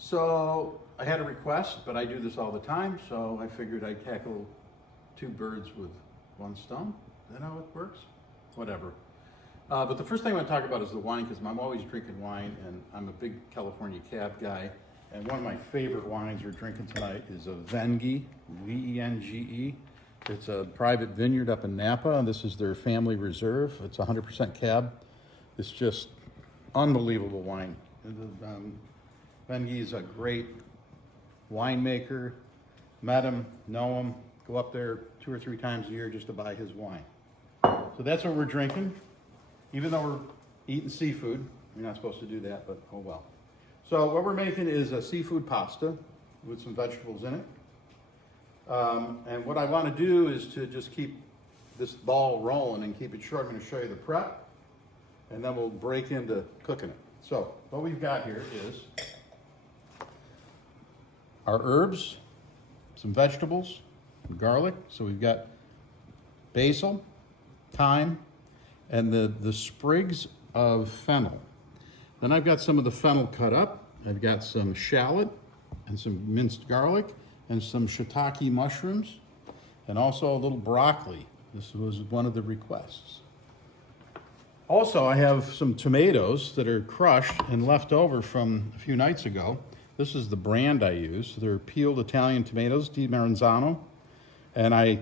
So I had a request, but I do this all the time, so I figured I'd tackle two birds with one stone. Is that how it works? Whatever. But the first thing I want to talk about is the wine, because I'm always drinking wine, and I'm a big California Cab guy. And one of my favorite wines we're drinking tonight is a Venge, V-E-N-G-E. It's a private vineyard up in Napa, and this is their family reserve. It's 100% Cab. It's just unbelievable wine. Venge is a great winemaker. Met him, know him, go up there 2 or 3 times a year just to buy his wine. So that's what we're drinking. Even though we're eating seafood, you're not supposed to do that, but oh well. So what we're making is a seafood pasta with some vegetables in it. And what I want to do is to just keep this ball rolling and keep it short. I'm going to show you the prep, and then we'll break into cooking it. So what we've got here is our herbs, some vegetables, some garlic. So we've got basil, thyme, and the sprigs of fennel. Then I've got some of the fennel cut up. I've got some shallot and some minced garlic and some shiitake mushrooms and also a little broccoli. This was one of the requests. Also, I have some tomatoes that are crushed and left over from a few nights ago. This is the brand I use. They're peeled Italian tomatoes, Di Maranzano. And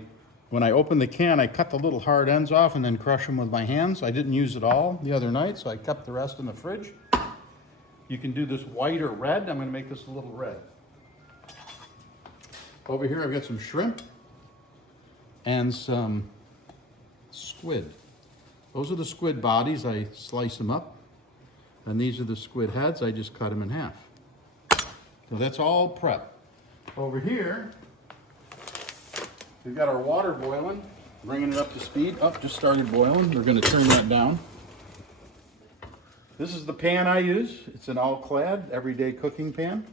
when I open the can, I cut the little hard ends off and then crush them with my hands. I didn't use it all the other night, so I kept the rest in the fridge. You can do this white or red. I'm gonna make this a little red. Over here, I've got some shrimp and some squid. Those are the squid bodies. I slice them up. And these are the squid heads. I just cut them in half. So that's all prep. Over here, we've got our water boiling, bringing it up to speed. Oh, just started boiling. We're going to turn that down. This is the pan I use. It's an all-clad, everyday cooking pan.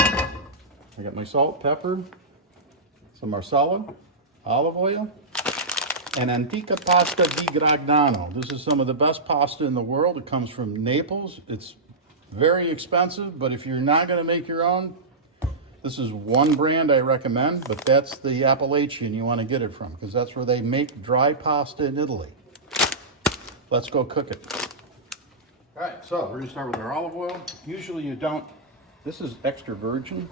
I got my salt, pepper, some marsala, olive oil, and antica pasta di Gragnano. This is some of the best pasta in the world. It comes from Naples. It's very expensive, but if you're not going to make your own, this is one brand I recommend, but that's the Appalachian you want to get it from, because that's where they make dry pasta in Italy. Let's go cook it. All right, so we're going to start with our olive oil. Usually you don't, this is extra virgin,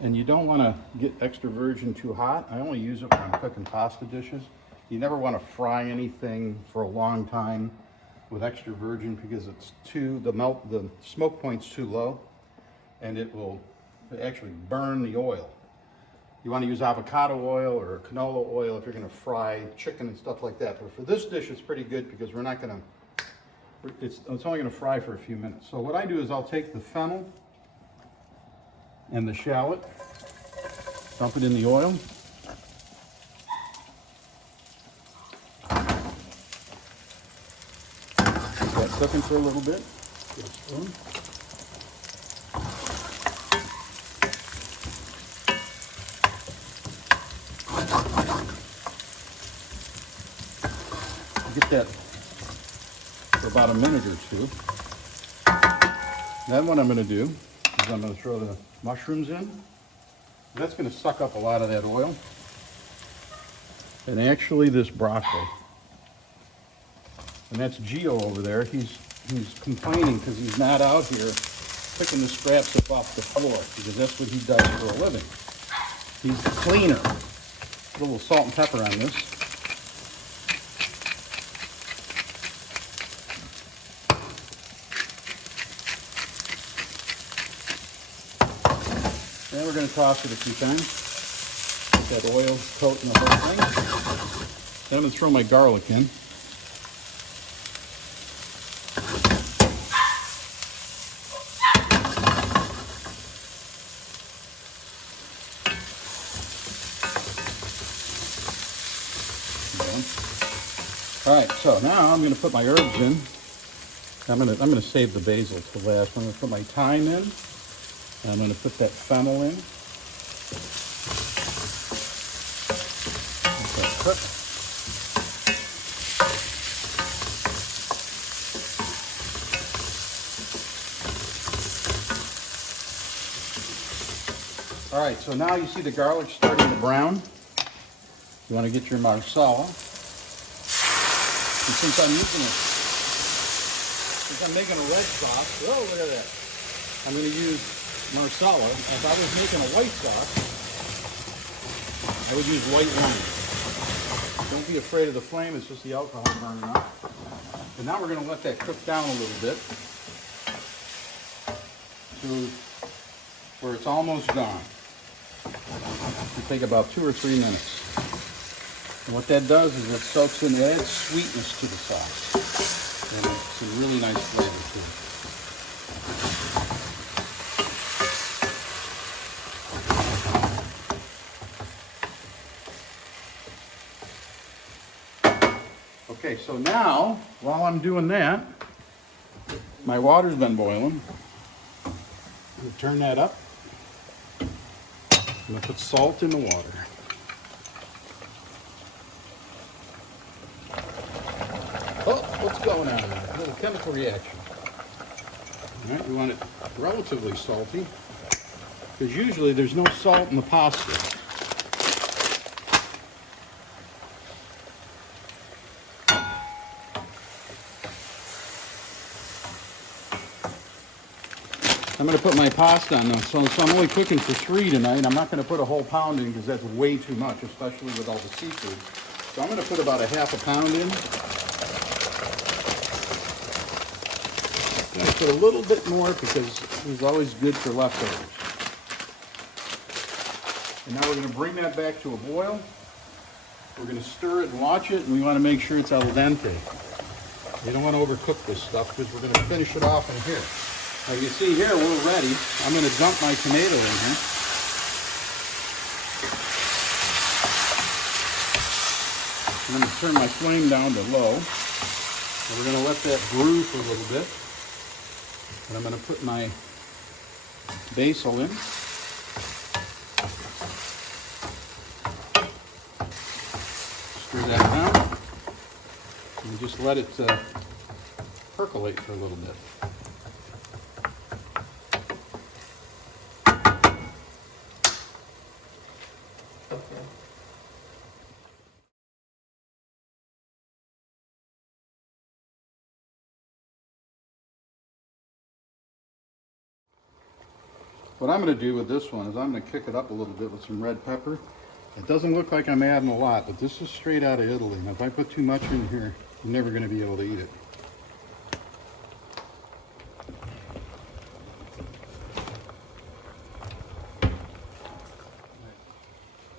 and you don't want to get extra virgin too hot. I only use it when I'm cooking pasta dishes. You never want to fry anything for a long time with extra virgin because it's the smoke point's too low, and it will actually burn the oil. You want to use avocado oil or canola oil if you're going to fry chicken and stuff like that. But for this dish, it's pretty good because we're not going to, it's only going to fry for a few minutes. So what I do is I'll take the fennel and the shallot, dump it in the oil. Let that cooking for a little bit. Get a spoon. Get that for about a minute or two. Then what I'm going to do is I'm going to throw the mushrooms in. That's going to suck up a lot of that oil. And actually this broccoli. And that's Gio over there. He's complaining because he's not out here picking the scraps up off the floor, because that's what he does for a living. He's the cleaner. A little salt and pepper on this. Then we're going to toss it a few times. Get that oil coating the whole thing. Then I'm going to throw my garlic in. All right, so now I'm going to put my herbs in. I'm going to save the basil to last. I'm going to put my thyme in. And I'm going to put that fennel in. Let that cook. All right, so now you see the garlic starting to brown. You want to get your marsala. And since I'm making a red sauce, oh, look at that. I'm going to use marsala. If I was making a white sauce, I would use white wine. Don't be afraid of the flame, it's just the alcohol burning up. And now we're going to let that cook down a little bit to where it's almost done. It'll take about 2 or 3 minutes. And what that does is it soaks in, it adds sweetness to the sauce. And it's a really nice flavor too. Okay, so now, while I'm doing that, my water's been boiling. I'm going to turn that up. I'm going to put salt in the water. Oh, what's going on there? A little chemical reaction. All right, we want it relatively salty, because usually there's no salt in the pasta. I'm going to put my pasta on now, so I'm only cooking for 3 tonight. I'm not going to put a whole pound in because that's way too much, especially with all the seafood. So I'm going to put about a ½ pound in. I'm going to put a little bit more because it's always good for leftovers. And now we're going to bring that back to a boil. We're going to stir it and watch it, and we want to make sure it's al dente. You don't want to overcook this stuff because we're going to finish it off in here. Now you see here, we're ready. I'm going to dump my tomato in here. I'm going to turn my flame down to low. And we're going to let that brew for a little bit. And I'm going to put my basil in. Stir that around. And just let it percolate for a little bit. What I'm going to do with this one is I'm going to kick it up a little bit with some red pepper. It doesn't look like I'm adding a lot, but this is straight out of Italy. And if I put too much in here, you're never going to be able to eat it.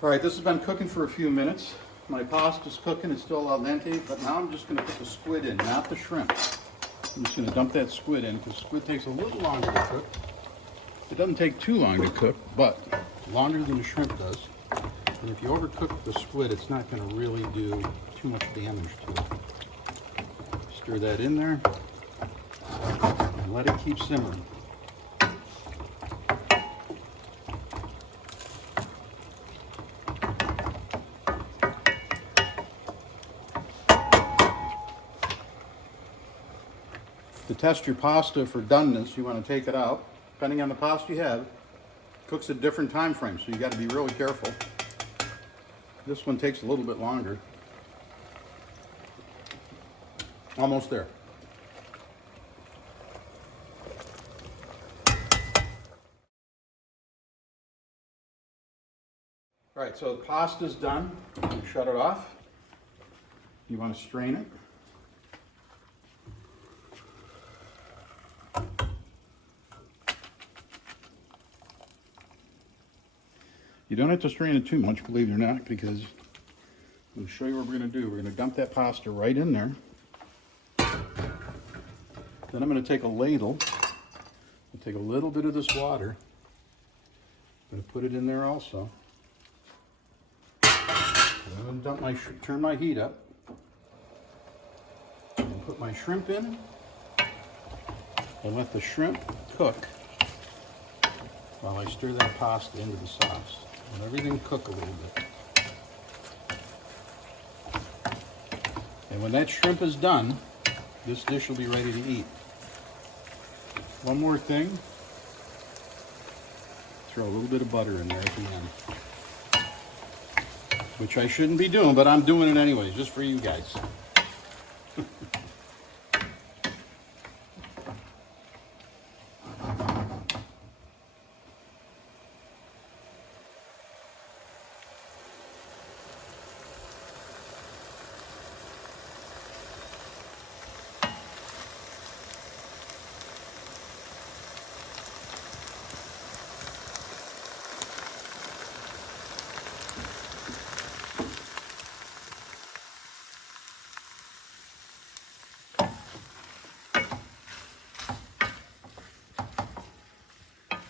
All right, this has been cooking for a few minutes. My pasta's cooking, it's still al dente, but now I'm just going to put the squid in, not the shrimp. I'm just going to dump that squid in because squid takes a little longer to cook. It doesn't take too long to cook, but longer than the shrimp does. And if you overcook the squid, it's not going to really do too much damage to it. Stir that in there and let it keep simmering. To test your pasta for doneness, you want to take it out. Depending on the pasta you have, it cooks at different time frames, so you got to be really careful. This one takes a little bit longer. Almost there. All right, so the pasta's done. You shut it off. You want to strain it. You don't have to strain it too much, believe it or not, because I'm going to show you what we're going to do. We're going to dump that pasta right in there. Then I'm going to take a ladle and take a little bit of this water. I'm going to put it in there also. I'm going to turn my heat up and put my shrimp in and let the shrimp cook while I stir that pasta into the sauce. Let everything cook a little bit. And when that shrimp is done, this dish will be ready to eat. One more thing. throw a little bit of butter in there at the end. Which I shouldn't be doing, but I'm doing it anyways, just for you guys.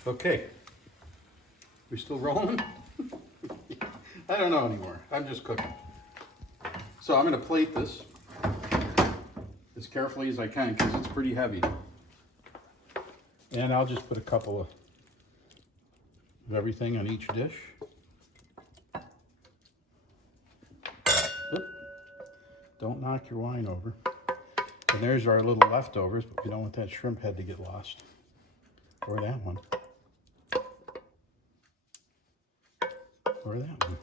Okay, we still rolling? I don't know anymore. I'm just cooking. So I'm going to plate this as carefully as I can because it's pretty heavy. And I'll just put a couple of everything on each dish. Oop. Don't knock your wine over. And there's our little leftovers, but we don't want that shrimp head to get lost. Or that one. Or that one.